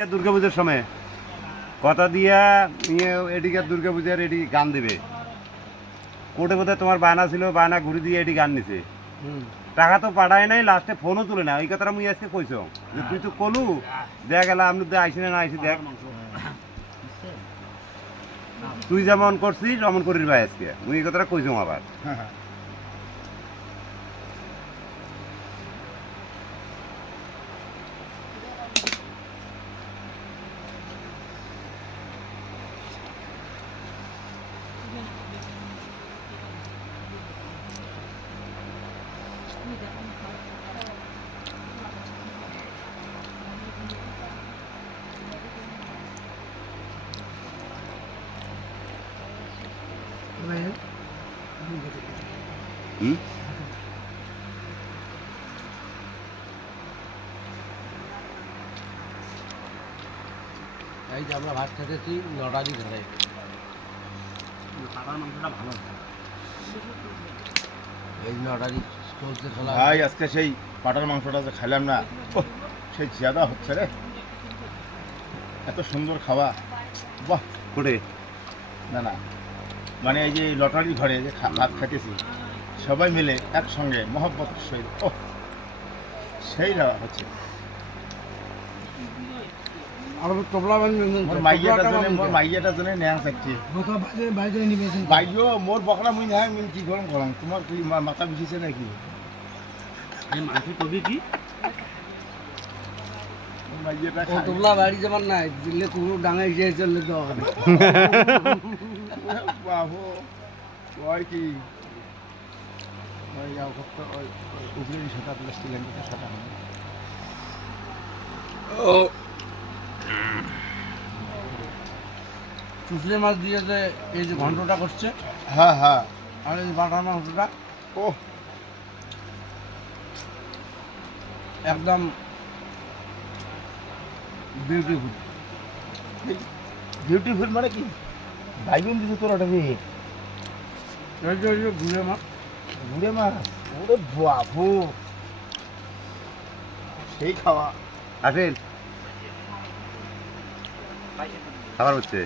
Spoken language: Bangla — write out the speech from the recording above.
দুর্গাপূজার সময় কথা দিয়া এদিকে দুর্গাপূজার এটি গান দেবে কোর্টে বোধহয় তোমার বায়না ছিল, বায়না ঘুরে দিয়ে এটি গান নিছে। টাকা তো পাঠায় নাই, লাস্টে ফোনও তুলে না। ওই কথাটা মুই আজকে কইছ যে তুই তো কলু দেখ গেল আমি তো আইসি না আইসি দেখ তুই যেমন করছিস অমন করিস ভাই আজকে মুই এই কথাটা কইছ আবার। এই যে আমরা ভাত খেতেছি লটারি ধরে ভালো এই লটারি চলছে খেলা। ভাই আজকে সেই পাটার মাংসটা যে খাইলাম না, ওহ, সেই জিয়াদা হচ্ছে রে। এত সুন্দর খাওয়া, বাহ। কোটে না না, মানে এই যে লটারি ঘরে যে ভাত খাইতেছি সবাই মিলে একসঙ্গে মহব্বত সহিত, ওহ, সেই হচ্ছে। মোর মাইয়াটার জন্য নেওয়া চাচ্ছি। বাইও মোর বকরা মুই না আমি কি গরম করলাম, তোমার কি মাথা বিছিয়েছে নাকি? তোমরা বাড়ি যেমন নাই দিলে কোনো ডাঙাই যে চললে তো হবে বাবু ওই কি ওই উপরে সাদা প্লাস্টিক ল্যান্ডটা সাদা হবে। চুসলে মাছ দিয়ে যে এই যে ঘন্টটা করছে, হ্যাঁ হ্যাঁ, আর এই বাটার মাংসটা ও একদম বিউটিফুল। বিউটিফুল মানে কি ভাইবেন দিছে তোর ওটা মেয়ে এই যে ঘুরে মাছ, ঘুরে মাছ, ওরে বাবু সেই খাওয়া। আসেন খাবার হচ্ছে।